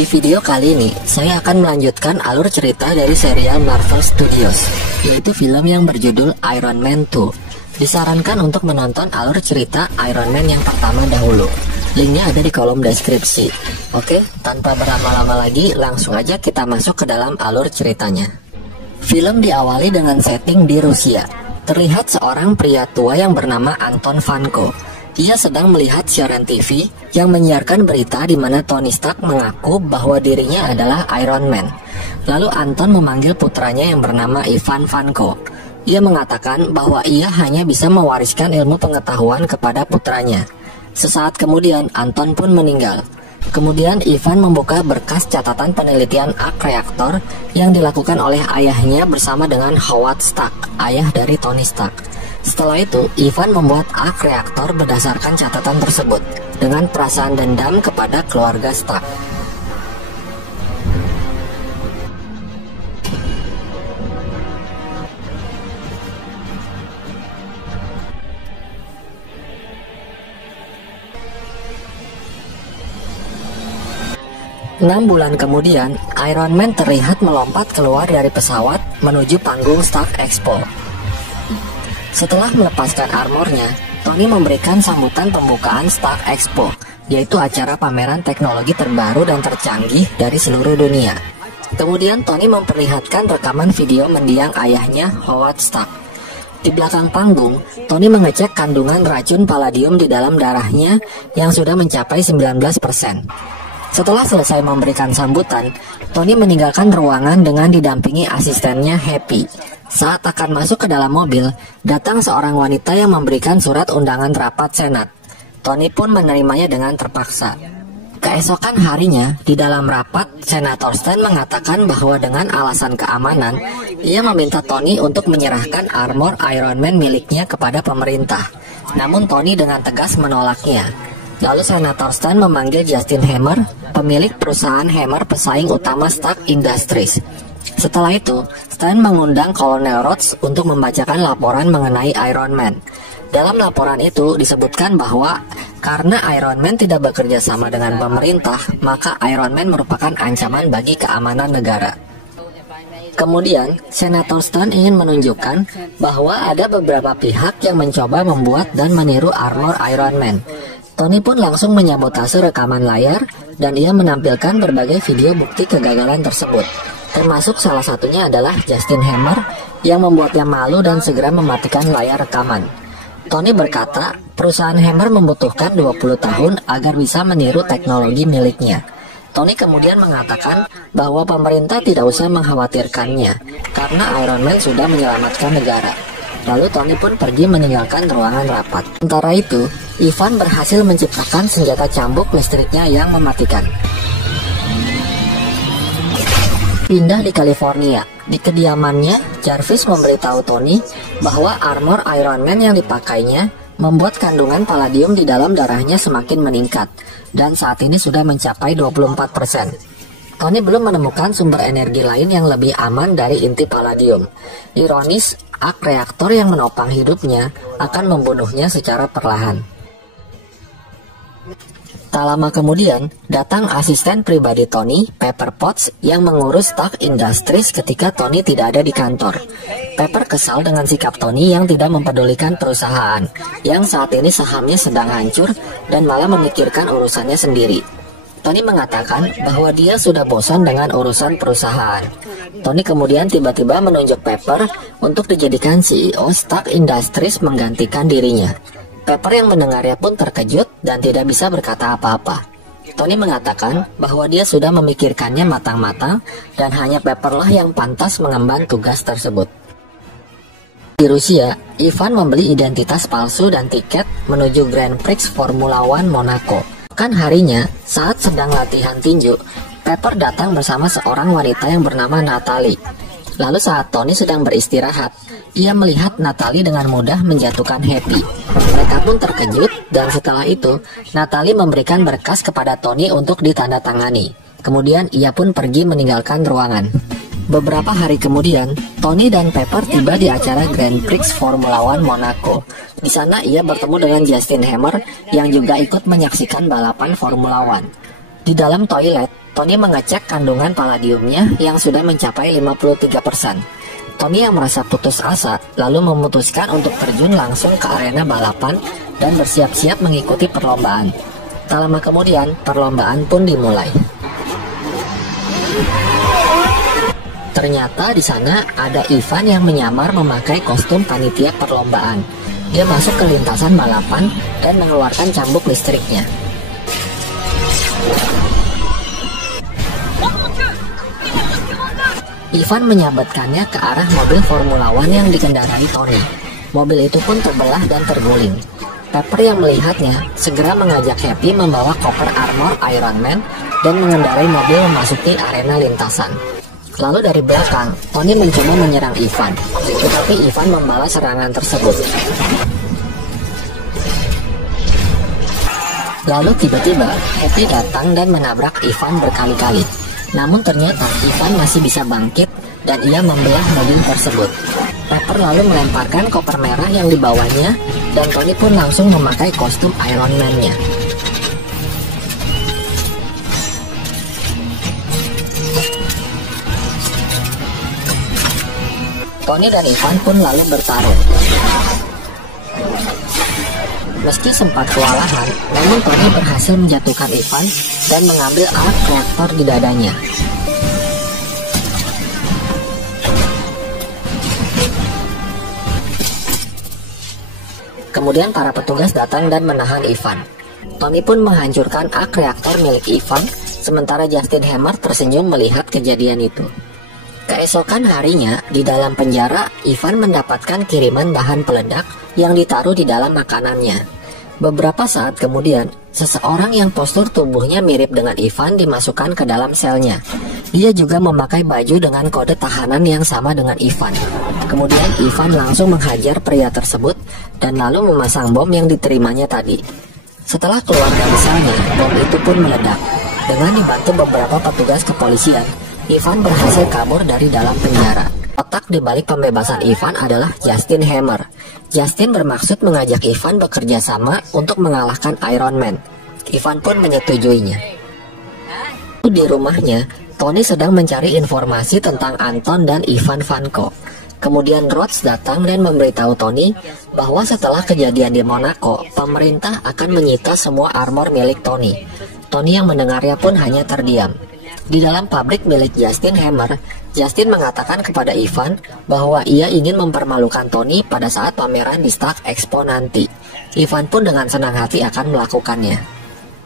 Di video kali ini, saya akan melanjutkan alur cerita dari serial Marvel Studios, yaitu film yang berjudul Iron Man 2. Disarankan untuk menonton alur cerita Iron Man yang pertama dahulu. Linknya ada di kolom deskripsi. Oke, tanpa berlama-lama lagi, langsung aja kita masuk ke dalam alur ceritanya. Film diawali dengan setting di Rusia. Terlihat seorang pria tua yang bernama Anton Vanko. Ia sedang melihat siaran TV yang menyiarkan berita di mana Tony Stark mengaku bahwa dirinya adalah Iron Man. Lalu Anton memanggil putranya yang bernama Ivan Vanko. Ia mengatakan bahwa ia hanya bisa mewariskan ilmu pengetahuan kepada putranya. Sesaat kemudian Anton pun meninggal. Kemudian Ivan membuka berkas catatan penelitian arc reaktor yang dilakukan oleh ayahnya bersama dengan Howard Stark, ayah dari Tony Stark. Setelah itu, Ivan membuat arc reaktor berdasarkan catatan tersebut dengan perasaan dendam kepada keluarga Stark. Enam bulan kemudian, Iron Man terlihat melompat keluar dari pesawat menuju panggung Stark Expo. Setelah melepaskan armornya, Tony memberikan sambutan pembukaan Stark Expo, yaitu acara pameran teknologi terbaru dan tercanggih dari seluruh dunia. Kemudian Tony memperlihatkan rekaman video mendiang ayahnya, Howard Stark. Di belakang panggung, Tony mengecek kandungan racun palladium di dalam darahnya yang sudah mencapai 19%. Setelah selesai memberikan sambutan, Tony meninggalkan ruangan dengan didampingi asistennya Happy. Saat akan masuk ke dalam mobil, datang seorang wanita yang memberikan surat undangan rapat Senat. Tony pun menerimanya dengan terpaksa. Keesokan harinya, di dalam rapat, Senator Stan mengatakan bahwa dengan alasan keamanan, ia meminta Tony untuk menyerahkan armor Iron Man miliknya kepada pemerintah. Namun Tony dengan tegas menolaknya. Lalu Senator Stan memanggil Justin Hammer, pemilik perusahaan Hammer pesaing utama Stark Industries. Setelah itu, Stan mengundang Kolonel Rhodes untuk membacakan laporan mengenai Iron Man. Dalam laporan itu disebutkan bahwa karena Iron Man tidak bekerja sama dengan pemerintah, maka Iron Man merupakan ancaman bagi keamanan negara. Kemudian, Senator Stan ingin menunjukkan bahwa ada beberapa pihak yang mencoba membuat dan meniru armor Iron Man. Tony pun langsung menyabotase rekaman layar dan ia menampilkan berbagai video bukti kegagalan tersebut. Termasuk salah satunya adalah Justin Hammer yang membuatnya malu dan segera mematikan layar rekaman. Tony berkata, perusahaan Hammer membutuhkan 20 tahun agar bisa meniru teknologi miliknya. Tony kemudian mengatakan bahwa pemerintah tidak usah mengkhawatirkannya karena Iron Man sudah menyelamatkan negara. Lalu Tony pun pergi meninggalkan ruangan rapat. Sementara itu, Ivan berhasil menciptakan senjata cambuk listriknya yang mematikan. Pindah di California. Di kediamannya, Jarvis memberitahu Tony bahwa armor Iron Man yang dipakainya membuat kandungan palladium di dalam darahnya semakin meningkat dan saat ini sudah mencapai 24%. Tony belum menemukan sumber energi lain yang lebih aman dari inti palladium. Ironis, arc reaktor yang menopang hidupnya akan membunuhnya secara perlahan. Tak lama kemudian, datang asisten pribadi Tony, Pepper Potts, yang mengurus Stark Industries ketika Tony tidak ada di kantor. Pepper kesal dengan sikap Tony yang tidak mempedulikan perusahaan, yang saat ini sahamnya sedang hancur dan malah memikirkan urusannya sendiri. Tony mengatakan bahwa dia sudah bosan dengan urusan perusahaan. Tony kemudian tiba-tiba menunjuk Pepper untuk dijadikan CEO Stark Industries menggantikan dirinya. Pepper yang mendengarnya pun terkejut dan tidak bisa berkata apa-apa. Tony mengatakan bahwa dia sudah memikirkannya matang-matang dan hanya Pepper lah yang pantas mengemban tugas tersebut. Di Rusia, Ivan membeli identitas palsu dan tiket menuju Grand Prix Formula One Monaco. Kan harinya, saat sedang latihan tinju, Pepper datang bersama seorang wanita yang bernama Natalie. Lalu saat Tony sedang beristirahat, ia melihat Natalie dengan mudah menjatuhkan Happy. Mereka pun terkejut dan setelah itu, Natalie memberikan berkas kepada Tony untuk ditandatangani. Kemudian ia pun pergi meninggalkan ruangan. Beberapa hari kemudian, Tony dan Pepper tiba di acara Grand Prix Formula One Monaco. Di sana ia bertemu dengan Justin Hammer yang juga ikut menyaksikan balapan Formula One. Di Di dalam toilet, Tony mengecek kandungan palladiumnya yang sudah mencapai 53%. Tony yang merasa putus asa lalu memutuskan untuk terjun langsung ke arena balapan dan bersiap-siap mengikuti perlombaan. Tak lama kemudian, perlombaan pun dimulai. Ternyata di sana ada Ivan yang menyamar memakai kostum panitia perlombaan. Dia masuk ke lintasan balapan dan mengeluarkan cambuk listriknya. Ivan menyabetkannya ke arah mobil Formula One yang dikendarai Tony. Mobil itu pun terbelah dan terguling. Pepper yang melihatnya segera mengajak Happy membawa koper armor Iron Man dan mengendarai mobil memasuki arena lintasan. Lalu dari belakang, Tony mencoba menyerang Ivan, tetapi Ivan membalas serangan tersebut. Lalu tiba-tiba, Happy datang dan menabrak Ivan berkali-kali. Namun ternyata Ivan masih bisa bangkit dan ia membelah mobil tersebut. Pepper lalu melemparkan koper merah yang dibawanya dan Tony pun langsung memakai kostum Iron Man-nya. Tony dan Ivan pun lalu bertarung. Meski sempat kewalahan, namun Tony berhasil menjatuhkan Ivan dan mengambil arc reaktor di dadanya. Kemudian para petugas datang dan menahan Ivan. Tony pun menghancurkan arc reaktor milik Ivan, sementara Justin Hammer tersenyum melihat kejadian itu. Keesokan harinya, di dalam penjara, Ivan mendapatkan kiriman bahan peledak yang ditaruh di dalam makanannya. Beberapa saat kemudian, seseorang yang postur tubuhnya mirip dengan Ivan dimasukkan ke dalam selnya. Dia juga memakai baju dengan kode tahanan yang sama dengan Ivan. Kemudian Ivan langsung menghajar pria tersebut dan lalu memasang bom yang diterimanya tadi. Setelah keluar dari selnya, bom itu pun meledak. Dengan dibantu beberapa petugas kepolisian, Ivan berhasil kabur dari dalam penjara. Otak di balik pembebasan Ivan adalah Justin Hammer. Justin bermaksud mengajak Ivan bekerja sama untuk mengalahkan Iron Man. Ivan pun menyetujuinya. Di rumahnya, Tony sedang mencari informasi tentang Anton dan Ivan Vanko. Kemudian Rhodes datang dan memberitahu Tony bahwa setelah kejadian di Monaco, pemerintah akan menyita semua armor milik Tony. Tony yang mendengarnya pun hanya terdiam. Di dalam pabrik milik Justin Hammer, Justin mengatakan kepada Ivan bahwa ia ingin mempermalukan Tony pada saat pameran di Stark Expo nanti. Ivan pun dengan senang hati akan melakukannya.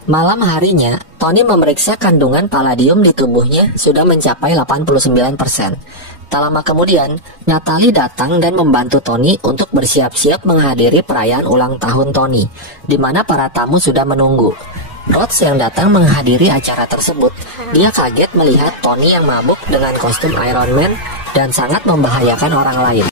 Malam harinya, Tony memeriksa kandungan palladium di tubuhnya sudah mencapai 89%. Tak lama kemudian, Natalie datang dan membantu Tony untuk bersiap-siap menghadiri perayaan ulang tahun Tony, di mana para tamu sudah menunggu. Rhodes yang datang menghadiri acara tersebut, dia kaget melihat Tony yang mabuk dengan kostum Iron Man dan sangat membahayakan orang lain.